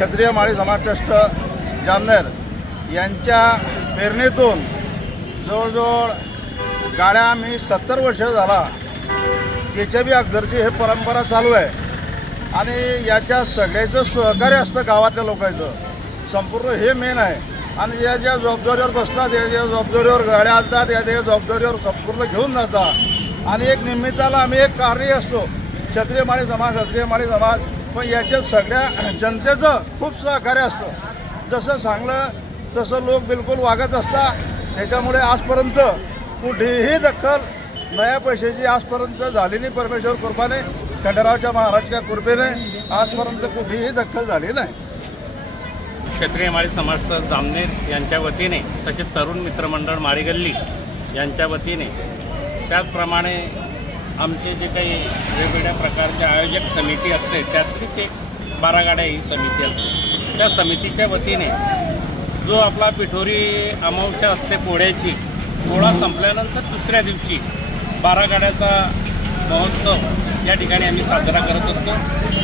क्षत्रिय माळी समाज ट्रस्ट जामनेर यांच्या प्रेरणेतून जवळजवळ गाड्या आम्ही 70 वर्ष झाला त्याच्या बी अगदरची हे परंपरा चालू आहे आणि याच्या सगळ्याचं सहकार्य असतं गावातल्या लोकांचं संपूर्ण हे मेन आहे। आणि या ज्या जबाबदारीवर बसतात या ज्या जबाबदारीवर गाड्या आणतात या त्या जबाबदारीवर संपूर्ण घेऊन जातात आणि एक निमित्ताला आम्ही एक कार्य असतो क्षत्रिय माळी समाज पण याच्या सगळ्या जनतेचं खूप सहकार्य असतं। जसं सांगलं तसं लोक बिलकुल वागत असतात। त्याच्यामुळे आजपर्यंत कुठेही दखल नया पैशाची आजपर्यंत झाली नाही। परमेश्वर कृपाने खंडेरावच्या महाराजच्या कृपेने आजपर्यंत कुठेही दखल झाली नाही। क्षत्रिय माळी समाज जामनेर यांच्या वतीने तसेच तरुण मित्रमंडळ माळी गल्ली यांच्या वतीने त्याचप्रमाणे आमचे जे काही वेगवेगळ्या प्रकारचे आयोजक समिती असते त्यातलीच एक 12 गाड्या ही समिती असते। त्या समितीच्या वतीने जो आपला पिठोरी अमावस्या असते पोळ्याची, पोळा संपल्यानंतर दुसऱ्या दिवशी 12 गाड्याचा महोत्सव या ठिकाणी आम्ही साजरा करत असतो।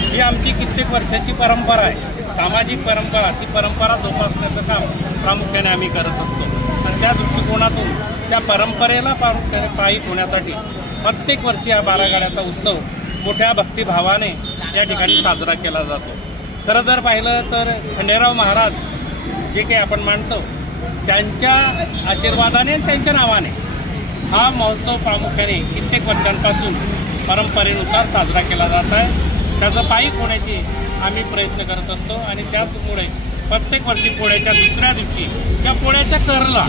ही आमची कित्येक वर्षाची परंपरा आहे, सामाजिक परंपरा। ती परंपरा जोपासण्याचं काम प्रामुख्याने आम्ही करत असतो आणि त्या दृष्टिकोनातून त्या परंपरेला प्रामुख्याने पायी होण्यासाठी प्रत्येक वर्षी हा 12 गाड्याचा उत्सव मोठ्या भक्तिभावाने या ठिकाणी साजरा केला जातो। खरं जर पाहिलं तर खंडेराव महाराज जे काही आपण मानतो त्यांच्या आशीर्वादाने त्यांच्या नावाने हा महोत्सव प्रामुख्याने कित्येक वर्षांपासून परंपरेनुसार साजरा केला जात आहे। त्याचं पायी होण्याची आम्ही प्रयत्न करत असतो आणि त्याचमुळे प्रत्येक वर्षी पोळ्याच्या दुसऱ्या दिवशी त्या पोळ्याच्या करला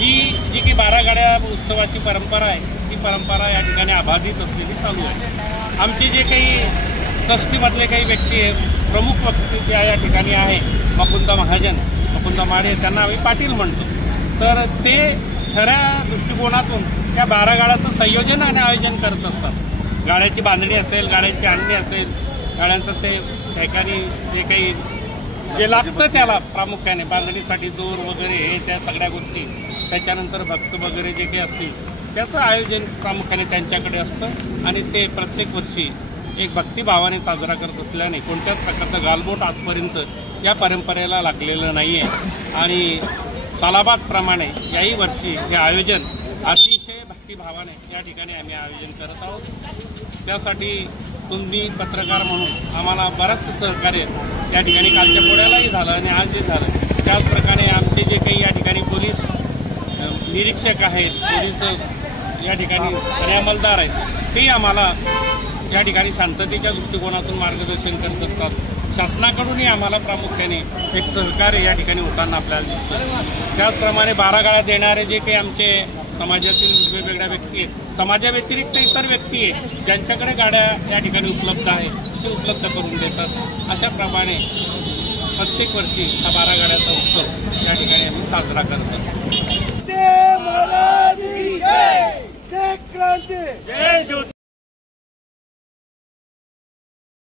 ही जी की 12 गाड्या उत्सवाची परंपरा आहे ती परंपरा या ठिकाणी अबाधित असलेली चालू आहे। आमचे जे काही ट्रस्टीमधले काही व्यक्ती आहेत, प्रमुख व्यक्ती या ठिकाणी आहे मुकुंद महाजन, मुकुंद माडे, त्यांना आम्ही पाटील म्हणतो। तर ते खऱ्या दृष्टिकोनातून त्या 12 गाड्याचं संयोजन आणि आयोजन करत असतात। गाड्याची बांधणी असेल, गाड्यांची आणणी असेल, गाड्यांचं ते ठिकाणी जे काही जे लागतं त्याला प्रामुख्याने बांधणीसाठी दोर वगैरे हे त्या सगळ्या गोष्टी, त्याच्यानंतर भक्त वगैरे जे काही असतील त्याचं आयोजन प्रामुख्याने त्यांच्याकडे असतं आणि ते प्रत्येक वर्षी एक भक्तिभावाने साजरा करत असल्याने कोणत्याच प्रकारचं गालबोट आजपर्यंत या परंपरेला लागलेलं नाही आहे। आणि सालाबादप्रमाणे याही वर्षी हे आयोजन अतिशय भक्तिभावाने या ठिकाणी आम्ही आयोजन करत आहोत। त्यासाठी तुम्ही पत्रकार म्हणून आम्हाला बरंच सहकार्य या ठिकाणी कालच्या पोळ्यालाही झालं आणि आज जे झालं त्याचप्रकारे आमचे जे काही या ठिकाणी पोलीस निरीक्षक आहेत, पोलीस या ठिकाणी आणि अंमलदार आहेत ते आम्हाला या ठिकाणी शांततेच्या दृष्टिकोनातून मार्गदर्शन करत असतात। शासनाकडूनही आम्हाला प्रामुख्याने एक सहकार्य या ठिकाणी होताना आपल्याला दिसतं। त्याचप्रमाणे 12 गाड्या देणारे जे काही आमचे समाजातील वेगवेगळ्या व्यक्ती आहेत, समाजाव्यतिरिक्त इतर व्यक्ती आहेत ज्यांच्याकडे गाड्या या ठिकाणी उपलब्ध आहेत ते उपलब्ध करून देतात। अशाप्रमाणे प्रत्येक वर्षी हा 12 गाड्याचा उत्सव या ठिकाणी आम्ही साजरा करतो।